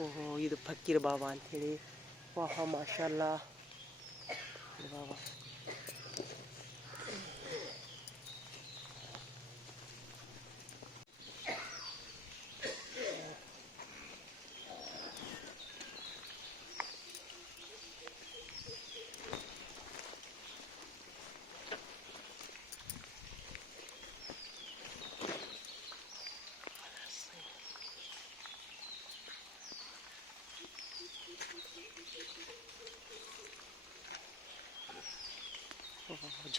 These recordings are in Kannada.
ಓಹೋ ಇದು ಫಕೀರ್ ಬಾಬಾ ಅಂಥೇಳಿ ವಾಹ ಮಾಷಲ್ಲ ಬಾಬಾ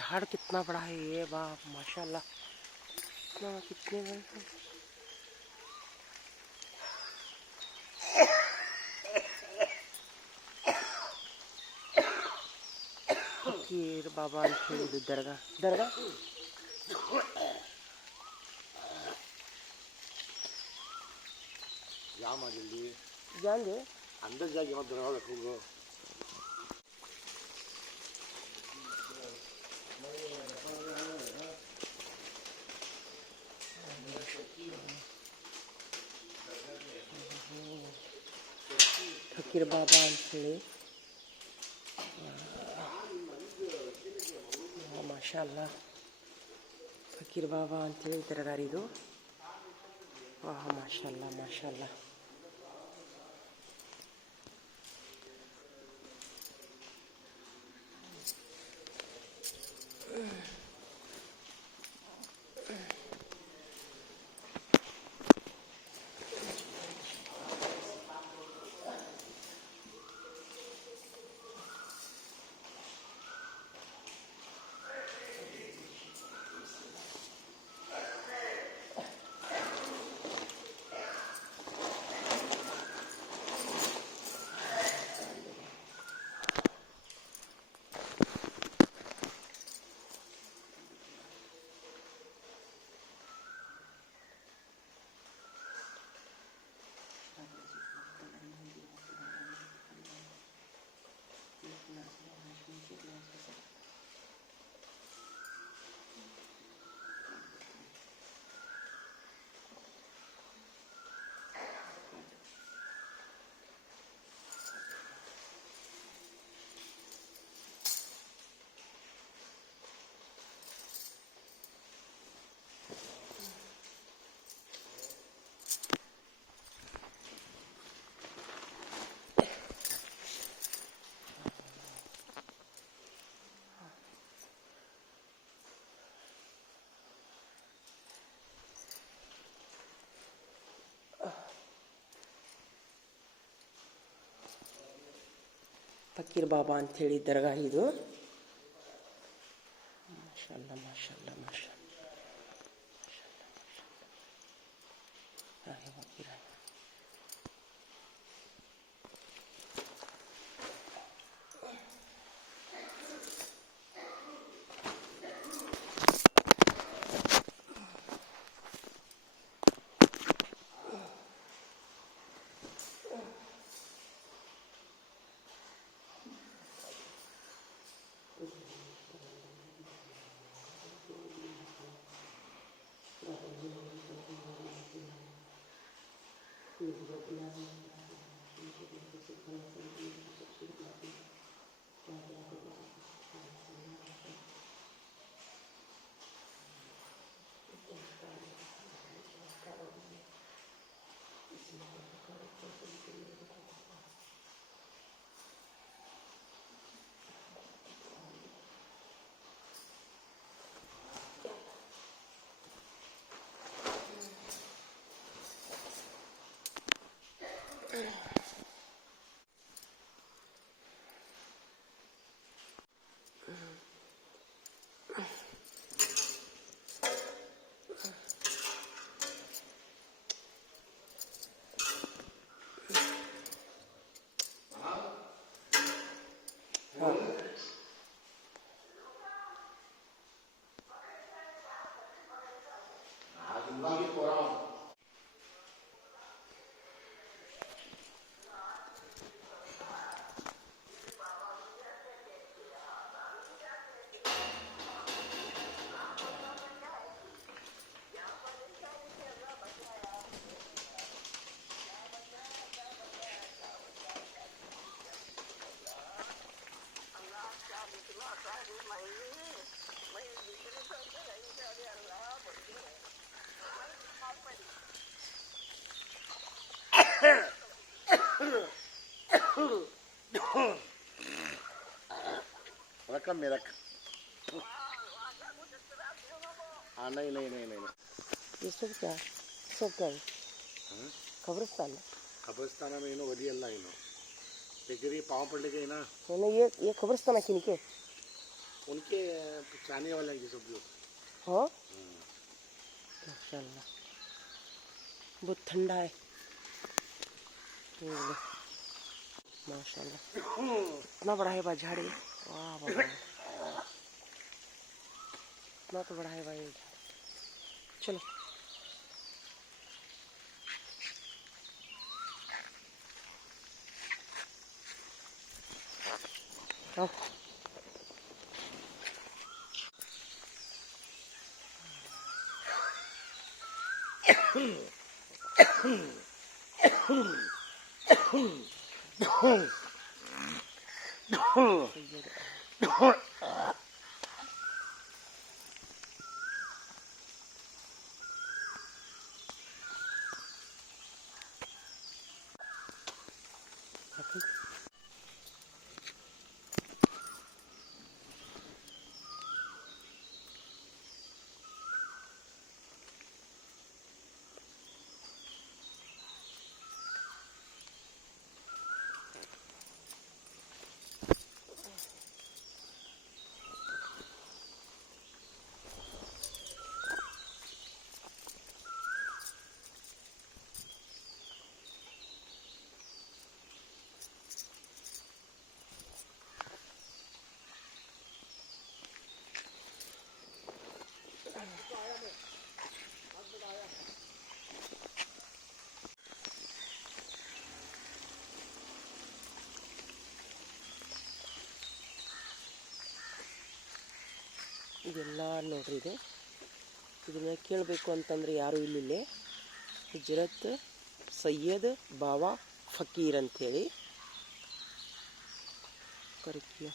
झाड़ कितना बड़ा है ये वाह माशाल्लाह। कितना कितने बड़े हैं? फकीर बाबा खेल दरगाह। दरगाह? जान दे। अंदर जाके मत दरगाह रखूँगा। ನೋಡಕ್ಕೆ ಹೋಗು ಫಕೀರ್ ಬಾಬಾ ಅಂತೇಳಿ ಮಾಷಲ್ಲ ಫಕೀರ್ ಬಾಬಾ ಅಂತೇಳಿ ದರ್ಗಾರಿದು ವಾಹ ಮಾಷಲ್ಲ ಮಾಷಲ್ಲ ಫಕೀರ್ ಬಾಬಾ ಅಂಥೇಳಿ ದರ್ಗಾ ಇದು. Y. বিভাগীয় পরামর্শ रकम में रख। हाँ नहीं नहीं नहीं नहीं ये सब क्या? सब क्या है? हाँ? कब्रिस्तान है? कब्रिस्तान में इनो वधी अल्लाह इनो लेकिन ये पाँव पड़ गए ना। मैंने ये ये कब्रिस्तान है किनके उनके चाहने वाले हैं ये सब लोग। हाँ? माशाल्लाह। बहुत ठंडा है। माशाल्लाह। इतना बड़ा है बा झाड़ी वाह इतना तो बड़ा है भाई चलो आओ ಇದೆಲ್ಲ ನೋಡ್ರಿ ಇದು. ಇದನ್ನ ಕೇಳಬೇಕು ಅಂತಂದ್ರೆ ಯಾರು ಇಲ್ಲಿಲ್ಲೇ. ಹಜರತ್ ಸೈಯದ್ ಬಾವಾ ಫಕೀರ್ ಅಂತ ಕರಿಕಿಯ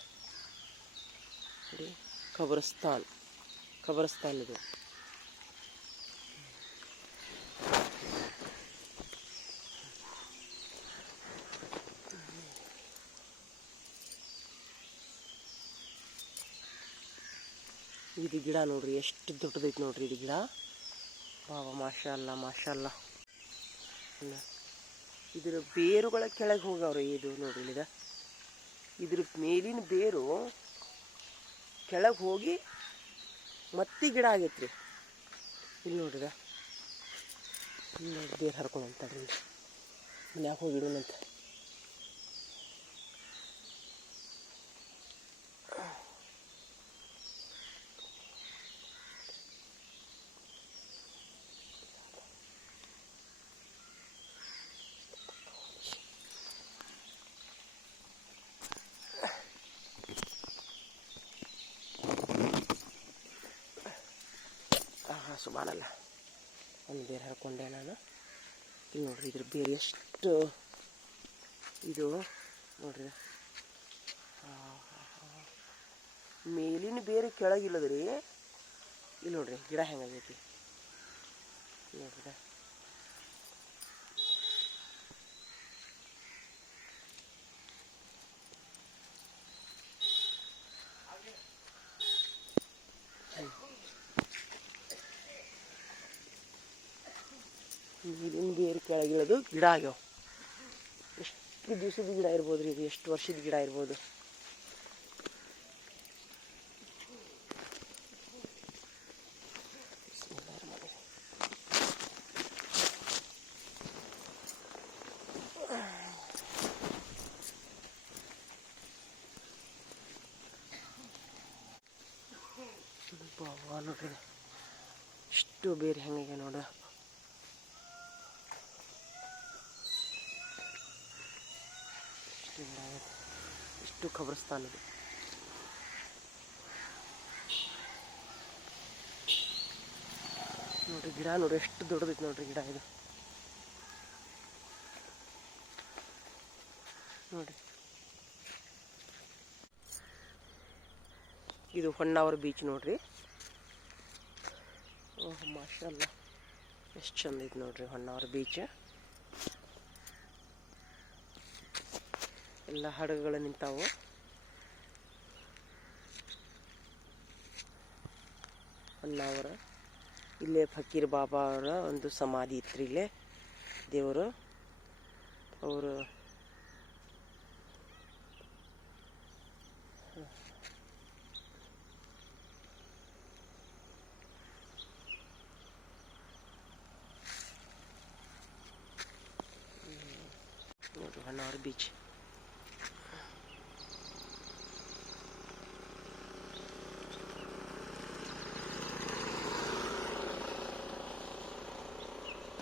ಕಬ್ರಸ್ತಾನ್. ಕಬ್ರಸ್ತಾನ್ ಇದು. ಗಿಡ ನೋಡ್ರಿ, ಎಷ್ಟು ದೊಡ್ಡದೈತೆ ನೋಡ್ರಿ ಇದು ಗಿಡ. ಬಾಬಾ ಮಾಶಾಲ್ಲ ಮಾಶಾಲ್ಲ. ಇದರ ಬೇರುಗಳ ಕೆಳಗೆ ಹೋಗವ್ರಿ ಇದು ನೋಡ್ರಿ ಇಲ್ಲಿದ. ಇದ್ರ ಮೇಲಿನ ಬೇರು ಕೆಳಗೆ ಹೋಗಿ ಮತ್ತೆ ಗಿಡ ಆಗೈತ್ರಿ. ಇಲ್ಲಿ ನೋಡ್ರಿ, ಬೇರು ಹರ್ಕೊಂಡು ಅಂತಾಡ್ರಿ ಮನ್ಯಾಗ ಹೋಗಿ ಸುಮಾರಲ್ಲ. ಒಂದು ಬೇರೆ ಹರ್ಕೊಂಡೆ ನಾನು. ಇಲ್ಲಿ ನೋಡ್ರಿ ಇದ್ರ ಬೇರೆ ಎಷ್ಟು ಇದು ನೋಡ್ರಿ. ಮೇಲಿನ ಬೇರೆ ಕೆಳಗಿಲ್ಲದ್ರಿ. ಇಲ್ಲಿ ನೋಡ್ರಿ ಗಿಡ ಹೆಂಗಾಗೈತಿ ನೋಡ್ರಿ. ಕೆಳಗಿಳೋದು ಗಿಡ ಆಗ್ಯಾವ. ಎಷ್ಟು ದಿವಸದ ಗಿಡ ಇರ್ಬೋದು ರೀ ಇದು, ಎಷ್ಟು ವರ್ಷದ ಗಿಡ ಇರ್ಬೋದು? ನೋಡ್ರಿ ಎಷ್ಟು ಬೇರೆ ಹೆಂಗೆ ನೋಡ ಇಷ್ಟು ಗಿಡ ಆಗೈತೆ. ಇಷ್ಟು ಖಬರಸ್ತಾನ ಇದು ನೋಡ್ರಿ ಗಿಡ ನೋಡಿ ಎಷ್ಟು ದೊಡ್ಡದೈತೆ ನೋಡ್ರಿ ಗಿಡ ಇದು. ನೋಡ್ರಿ. ಇದು ಹೊನ್ನಾವರ ಬೀಚ್ ನೋಡ್ರಿ. ಓಹ್ ಮಾಷಲ್ಲ ಎಷ್ಟು ಚಂದ ಐತೆ ನೋಡ್ರಿ ಹೊನ್ನಾವರ ಬೀಚ್ ಎಲ್ಲ ಹಡಗುಗಳು ನಿಂತಾವು. ಹೊನ್ನಾವರ ಇಲ್ಲೇ ಫಕೀರ್ ಬಾಬಾ ಅವರ ಒಂದು ಸಮಾಧಿ ಇತ್ತು ಇಲ್ಲೇ. ದೇವರು. ಅವರು ನೋಡ್ರಿ ಹೊನ್ನಾವರ ಬೀಚ್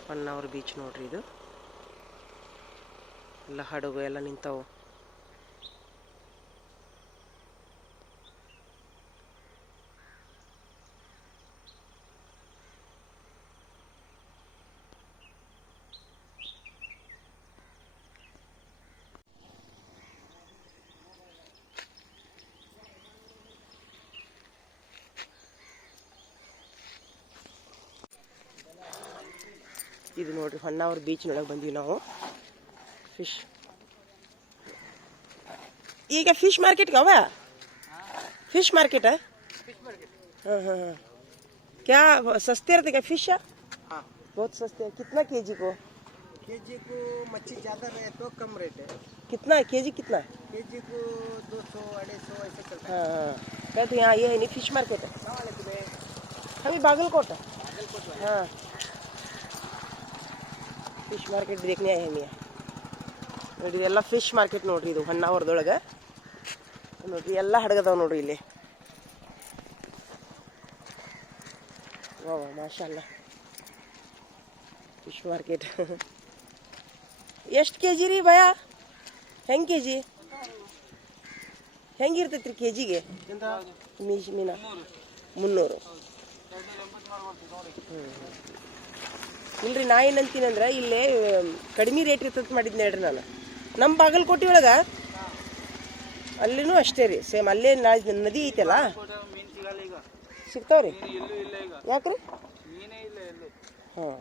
ಹೊನ್ನಾವರ ಬೀಚ್ ನೋಡ್ರಿ ಇದು. ಎಲ್ಲ ಹಡಗು ಎಲ್ಲ ನಿಂತಾವು. ಇದು ನೋಡ್ರಿ ಹೊನ್ನಾವರ ಬೀಚ್ನೊಳಗೆ ಬಂದೀವಿ ನಾವು ಫಿಶ್ ಈಗ ಫಿಶ್ ಮಾರ್ಕೆಟ್ಗೆ ಅವ ಫಿಶ್ ಮಾರ್ಕೆಟ್ ಹಾಂ ಹಾಂ ಹಾಂ क्या सस्ते रहते क्या फिश हाँ बहुत सस्ते हैं कितना के जी को के जी को मच्छी ज़्यादा रहे तो कम रेट है कितना के जी कितना के जी को दो सौ अढ़ाई सौ ऐसे चलता हाँ हाँ कहते यहाँ ये है नहीं फिश मार्केट है है कहाँ वाले तुम्हें हमें बागलकोट है बागलकोट वाले हाँ ಫಿಶ್ ಮಾರ್ಕೆಟ್ ಬೇಕನೇ ಹೆಮ್ಮೆ ನೋಡಿ, ಇದೆಲ್ಲ ಫಿಶ್ ಮಾರ್ಕೆಟ್ ನೋಡ್ರಿ ಇದು ಹೊನ್ನಾವರದೊಳಗೆ ನೋಡ್ರಿ, ಎಲ್ಲ ಹಡಗದಾವ ನೋಡ್ರಿ ಇಲ್ಲಿ. ವಾ ಮಾಷಲ್ಲ ಫಿಶ್ ಮಾರ್ಕೆಟ್. ಎಷ್ಟು ಕೆ ಜಿ ರೀ ಭಯ? ಹೆಂಗೆ ಕೆ ಜಿ ಹೆಂಗಿರ್ತೈತ್ರಿ ರೀ ಕೆ ಜಿಗೆ ಮೀನ? ಮುನ್ನೂರು. ಹ್ಞೂ ಇಲ್ರಿ, ನಾ ಏನಂತೀನಂದ್ರೆ ಇಲ್ಲೇ ಕಡಿಮೆ ರೇಟ್ ಇರ್ತದೆ ಮಾಡಿದ್ನ ಹೇಳ್ರಿ ನಾನು. ನಮ್ಮ ಬಾಗಲಕೋಟೆ ಒಳಗೆ ಅಲ್ಲಿನೂ ಅಷ್ಟೇ ರೀ ಸೇಮ್ ಅಲ್ಲೇ ನಾ- ನದಿ ಐತಲ್ಲ? ಸಿಗ್ತಾವ್ರಿ? ಯಾಕ್ರಿ? ಹಾಂ.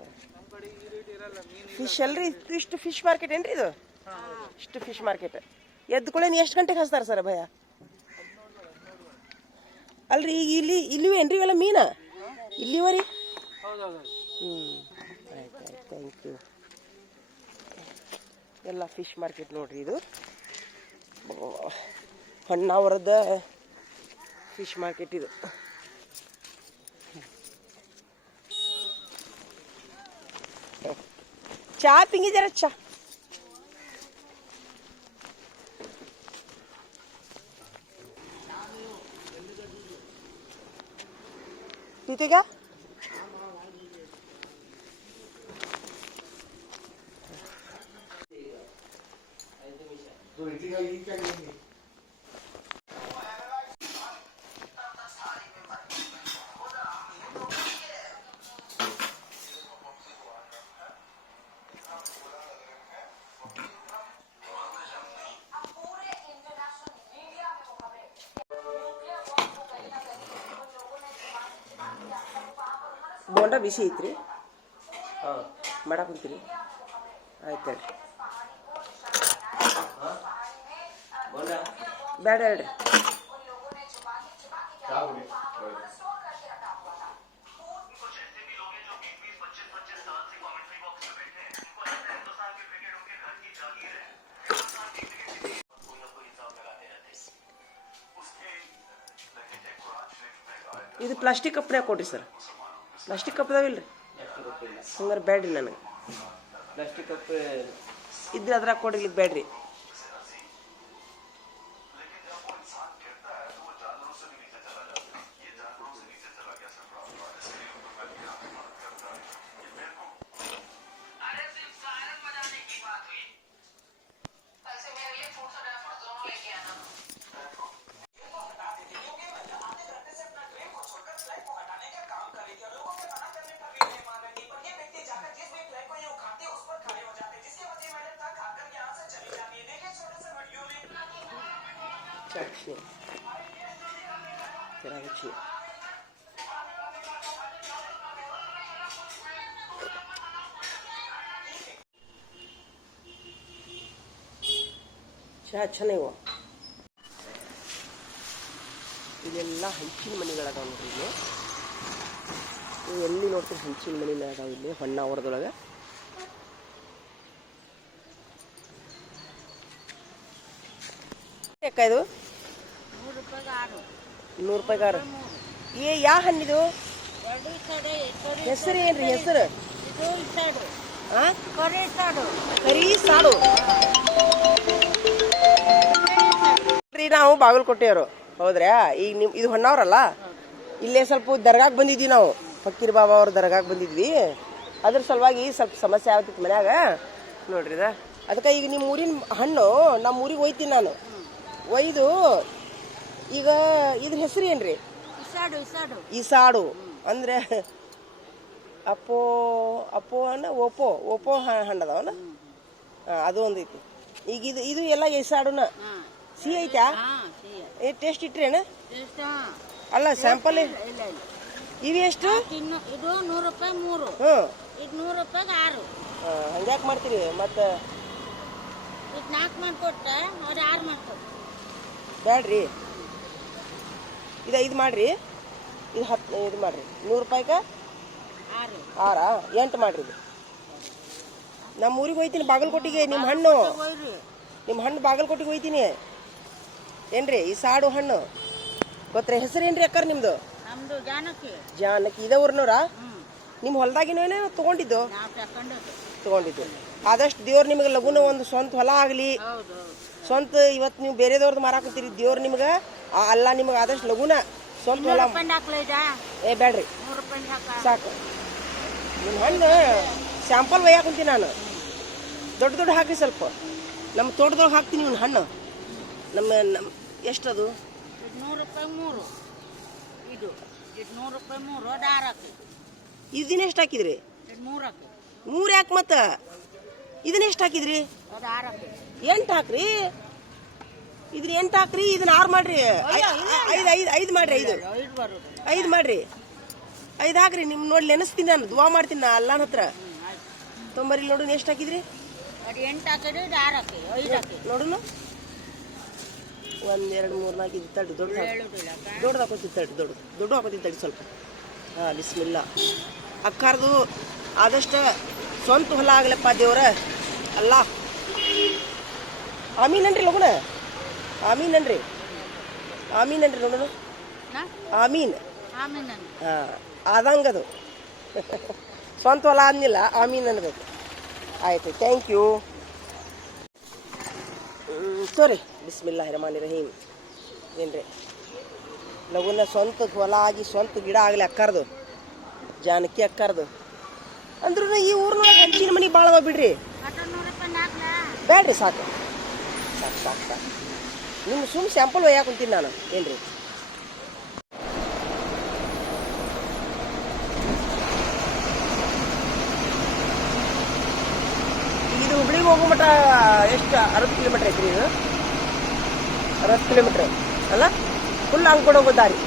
ಫಿಶ್ ಅಲ್ರಿ ಇಷ್ಟು ಫಿಶ್ ಮಾರ್ಕೆಟ್ ಏನ್ರಿ ಇದು? ಇಷ್ಟು ಫಿಶ್ ಮಾರ್ಕೆಟ್ ಎದ್ದುಕೊಳ್ಳೇನು ಎಷ್ಟು ಗಂಟೆಗೆ ಹಚ್ತಾರೆ ಸರ್ ಭಯ? ಅಲ್ರಿ, ಈಗ ಇಲ್ಲಿ ಇಲ್ಲಿ ಏನ್ರಿ ಇವೆಲ್ಲ ಮೀನಾ? ಇಲ್ಲಿವರಿ? ಹ್ಞೂ ಥ್ಯಾಂಕ್ ಯು ಎಲ್ಲ ಫಿಶ್ ಮಾರ್ಕೆಟ್ ನೋಡ್ರಿ ಇದು. ಹೊನ್ನಾವರದ ಫಿಶ್ ಮಾರ್ಕೆಟ್ ಇದು. ಚಾ ಪಿಂಗಿದಾರ ಚಾ? पीते ಏನದ ಬಿಸಿ ಐತ್ರಿ ಹಾಂ ಮಾಡಕ್ಕೆ ಕುಂತೀರಿ ಆಯ್ತು ಹೇಳ್ರಿ ಬೇಡ ಹೇಳ್ರಿ ಇದು ಪ್ಲಾಸ್ಟಿಕ್ ಕಪ್ಪಡೆ ಕೊಡ್ರಿ ಸರ್ ಪ್ಲಾಸ್ಟಿಕ್ ಕಪ್ ಇಲ್ರಿ? ಹಂಗಾರೆ ಬೇಡ್ರಿ ನನಗೆ. ಪ್ಲಾಸ್ಟಿಕ್ ಕಪ್ ಇದ್ರೆ ಅದ್ರಾಗ ಕೊಡ್ಲಿಕ್ಕೆ ಬೇಡ್ರಿ ಚೆನ್ನಾಗಿ ಚಹಾ ಚೆನ್ನಾಗಿವ ಇಲ್ಲೆಲ್ಲ ಹಂಚಿನ ನೋಡ್ರಿ ಇಲ್ಲಿ. ನೀವು ಎಲ್ಲಿ ನೋಡ್ತೀರಿ ಹಂಚಿನ ಮನೆನ ಅದಾವೆ ಇಲ್ಲಿ ಹೊನ್ನಾವರದೊಳಗೆ ಯಾಕ ಇದು? ನೂರು ರೂಪಾಯಿ ಏ ಯಾವ ಹಣ್ಣಿದು ಹೆಸರು ಏನ್ರಿ ಹೆಸರು? ಕರಿ ಸಾಡು ರೀ ನಾವು ಬಾಗಲಕೋಟೆಯವರು ಹೌದ್ರಾ? ಈಗ ನಿಮ್ ಇದು ಹೊನ್ನಾವ್ರಲ್ಲ? ಇಲ್ಲೇ ಸ್ವಲ್ಪ ದರ್ಗಾಕ್ ಬಂದಿದ್ವಿ ನಾವು. ಫಕೀರ್ ಬಾಬಾ ಅವ್ರ ದರ್ಗಾಕ್ ಬಂದಿದ್ವಿ. ಅದ್ರ ಸಲುವಾಗಿ ಸ್ವಲ್ಪ ಸಮಸ್ಯೆ ಆಗ್ತಿತ್ತು ಮನ್ಯಾಗ. ನೋಡ್ರಿ ಅದಕ್ಕೆ ಈಗ ನಿಮ್ಮ ಊರಿನ ಹಣ್ಣು ನಮ್ಮ ಊರಿಗೆ ಒಯ್ತೀನಿ ನಾನು. ಒಯ್ದು ಈಗ ಇದ್ರ ಹೆಸರು ಏನ್ರಿ? ಈ ಸಾಡು ಅಂದ್ರೆ ಅಪ್ಪೋ ಅಪ್ಪೋ ಅನ್ನ ಓಪೋ ಓಪೋ ಹಣ್ಣದವನ? ಹಣ್ಣು ಅದಾವನ ಹಾಂ ಅದು ಒಂದು ಐತಿ. ಈಗ ಇದು ಇದು ಎಲ್ಲ ಸಾಡುನ ಸಿಹಿ ಐತಾ. ಏ ಟೇಸ್ಟ್ ಇಟ್ರೇನ ಅಲ್ಲ ಸ್ಯಾಂಪಲ್ ಇವು ಎಷ್ಟು? ಇದು ನೂರು ರೂಪಾಯಿ ಮೂರು. ಹ್ಞೂ. ಇದು ನೂರು ರೂಪಾಯಿಗೆ ಆರು. ಹಂಗ್ಯಾಕೆ ಮಾಡ್ತೀರಿ? ಮತ್ತೆ ಇದು ನಾಲ್ಕು ಮಾಡ್ಕೊಟ್ಟ ಅವ್ರು ಆರು ಮಾಡ್ಕೊಟ್ಟ ಬ್ಯಾಡ್ರಿ. ಇದು ಐದು ಮಾಡ್ರಿ. ಇದು ಹತ್ತು ಇದು ಮಾಡ್ರಿ. ನೂರು ರೂಪಾಯಿಗೆ ಆರು. ಎಂಟು ಮಾಡ್ರಿ ಇದು. ನಮ್ಮ ಊರಿಗೆ ಹೋಯ್ತೀನಿ ಬಾಗಲಕೋಟಿಗೆ ನಿಮ್ಮ ಹಣ್ಣು. ನಿಮ್ಮ ಹಣ್ಣು ಬಾಗಲಕೋಟಿಗೆ ಹೋಯ್ತೀನಿ. ಏನ್ರಿ ಈ ಸಾಡು ಹಣ್ಣು? ಗೊತ್ತ್ರಿ ಹೆಸರು ಏನ್ರಿ ಅಕ್ಕಾರ ನಿಮ್ದು? ಜಾನಕಿ. ಇದೇ ಊರ್ನವ್ರ? ನಿಮ್ಮ ಹೊಲ್ದಾಗಿನೇನೋ ತೊಗೊಂಡಿದ್ದು? ತಗೊಂಡಿದ್ದು. ಆದಷ್ಟು ದೇವ್ರು ನಿಮಗೆ ಲಗುನ ಒಂದು ಸ್ವಂತ ಹೊಲ ಆಗಲಿ. ಸ್ವಂತ ಇವತ್ತು ನೀವು ಬೇರೆದವ್ರದ್ದು ಮಾರಾಕತ್ತೀರಿ ದೇವ್ರು ನಿಮ್ಗೆ. ಆ ಅಲ್ಲ ನಿಮಗೆ ಆದಷ್ಟು ಲಗುನ ಸ್ವಲ್ಪ ಹೊಲ ಏ ಬೇಡ್ರಿ ಸಾಕು. ನಿಮ್ಮ ಹಣ್ಣು ಸ್ಯಾಂಪಲ್ ಒಯ್ಯಾಕುಂತೀನಿ ನಾನು. ದೊಡ್ಡ ದೊಡ್ಡ ಹಾಕಿ ಸ್ವಲ್ಪ. ನಮ್ಮ ತೋಟದೊಳಗೆ ಹಾಕ್ತೀನಿ ಇವ್ನ ಹಣ್ಣು. ನಮ್ಮ ನಮ್ಮ ಎಷ್ಟದು? ಅದು ನೂರು ರೂಪಾಯಿ ಮೂರು. ಇದು ನೂರು ರೂಪಾಯಿ ಮೂರು ಇದನ್ನ ಎಷ್ಟು ಹಾಕಿದ್ರಿ? ಮೂರು ಯಾಕೆ ಮತ್ತೆ? ಇದನ್ನ ಎಷ್ಟು ಹಾಕಿದ್ರಿ? ಎಂಟು ಹಾಕ್ರಿ? ಇದನ್ನ ಎಂಟು ಹಾಕ್ರಿ ಇದನ್ನ ಆರು ಮಾಡ್ರಿ. ಐದು ಐದು ಐದು ಮಾಡ್ರಿ ಐದು. ಐದು ಮಾಡ್ರಿ ಐದು ಹಾಕ್ರಿ ನಿಮ್ಮ ನೋಡಿ ನೆನೆಸ್ತೀನಿ ನಾನು ದುವಾ ಮಾಡ್ತೀನಿ ನಾ ಅಲ್ಲನ ಹತ್ರ. ತೊಂಬರಿ ನೋಡು ಎಷ್ಟು ಹಾಕಿದ್ರಿ? ನೋಡುನು? ಒಂದು ಎರಡು ಮೂರು ನಾಲ್ಕು ಇದು ತಡ್ರಿ ದೊಡ್ಡ ದೊಡ್ಡದು ಹಾಕೋತಿ ತಡ್ರಿ ದೊಡ್ಡ ದೊಡ್ಡ. ಹಾಕೋತಿ ತಡ್ರಿ ಸ್ವಲ್ಪ. ಹಾಂ ಬಿಸ್ಮಿಲ್ಲ ಅಕ್ಕಾರದು ಆದಷ್ಟು ಸ್ವಂತ ಹೊಲ ಆಗ್ಲಪ್ಪ ದೇವ್ರ. ಅಲ್ಲ. ಆಮೀನನ್ರಿ ಲಗುಣ ಆಮೀನನ್ರಿ ಆಮೀನನ್ರಿ ನೋಡೋಣ ನಾ? ಆಮೀನ್. ಆಮೇಲೆ ನಾನು ಹಾಂ ಆದಂಗದು. ಸ್ವಂತ ಹೊಲ ಅಂದಿಲ್ಲ ಆಮೀನ್ ಅನ್ಬೇಕು. ಆಯ್ತು ಥ್ಯಾಂಕ್ ಯು ಸರಿ ಬಿಸ್ಮಿಲ್ಲ ರಹಮಾನಿ ರಹೀಮ್ ಏನ್ರಿ? ಲಗುನ ಸ್ವಂತ ಹೊಲ ಆಗಿ ಸ್ವಂತ ಗಿಡ ಆಗಲಿ ಅಕ್ಕಾರ್ದು. ಜಾನಕಿ ಅಕ್ಕಾರ್ದು. ಅಂದ್ರೂ ಈ ಊರ್ನೊಳಗೆ ಹಂಚಿನ ಮನೆ ಭಾಳ ಅದಾವ ಬಿಡ್ರಿ ಬೇಡ್ರಿ ಸಾಕು. ಸಾಕು ಸಾಕು ಸಾಕು. ನಿಮ್ಮ ಸುಮ್ ಸ್ಯಾಂಪಲ್ ಒಯ್ಯಾಕ ಕುಂತೀನಿ ನಾನು. ಏನ್ರಿ? ಇದು ಹುಬ್ಳಿಗೆ ಹೋಗೋ ಮಟ ಎಷ್ಟು? ಅರವತ್ತು ಕಿಲೋಮೀಟ್ರ್ ಐತ್ರಿ ಇದು? ಅರವತ್ತು ಕಿಲೋಮೀಟ್ರ್ ಅಲ್ಲ? ಫುಲ್ ಅಂದ್ಕೊಂಡು ಹೋಗೋ ದಾರಿ.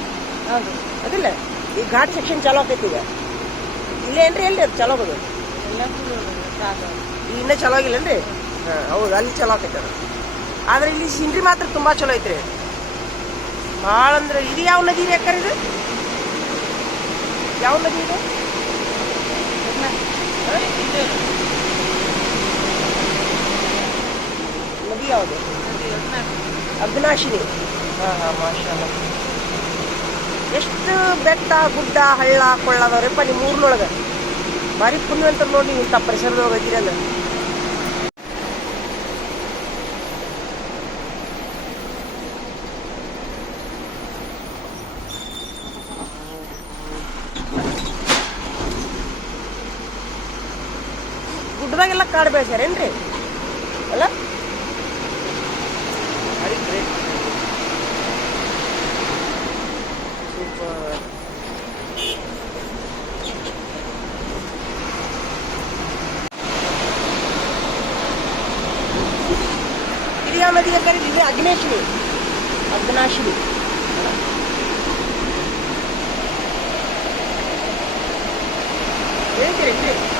ಹೌದು ಅದಿಲ್ಲ? ಈ ಘಾಟ್ ಸೆಕ್ಷನ್ ಚಾಲು ಆಗ್ತೈತಿ ಈಗ. ಇಲ್ಲೇ ಏನ್ರಿ ಎಲ್ಲಿ ಅದು ಚಲೋ ಆಗೋದು? ಇಲ್ಲಿ ಇನ್ನೂ ಚಲೋ ಆಗಿಲ್ಲನ್ರಿ ಹಾಂ ಹೌದು ಅಲ್ಲಿ ಚಲೋ ಆಕೈತೆ ಅದು. ಆದ್ರೆ ಇಲ್ಲಿ ಸೀನ್ರಿ ಮಾತ್ರ ತುಂಬಾ ಚಲೋ ಐತ್ರಿ. ಭಾಳ ಅಂದ್ರೆ ಇದು ಯಾವ ನದಿ ರೀ ಅಕ್ಕರ್ ಇದು? ಯಾವ ನದಿ ಇದು? ನದಿ ಯಾವುದು? ಅಗ್ನಾಶಿನಿ. ಹಾಂ ಹಾಂ ಮಾಷಾಲ್ಲ ಎಷ್ಟು ಬೆಟ್ಟ, ಗುಡ್ಡ, ಹಳ್ಳ ಕೊಳ್ಳ ಅದಾವ್ರಿಪ್ಪ ನಿಮ್ಮ ಊರ್ನೊಳಗೆ? ಭಾರಿ ಅಂತ ನೋಡಿ ಇಂಥ ಪರಿಸರದೊಳಗೆ ಇದ್ದೀರಿ ಅಂದ್ರೆ ಗುಡ್ಡದಾಗೆಲ್ಲ ಕಾಡು ಬೆಳೆಸ್ಯಾರೇನ್ರಿ ಅಲ್ಲ ಸೂಪರ್ ಇದು ಯಾವ ನದಿ ಅಂತಾರೆ ಇದು ಅಗ್ನೇಶಿನಿ ಅಗ್ನಾಶಿನಿ ಹೇಳ್ತೀರೇನ್ರಿ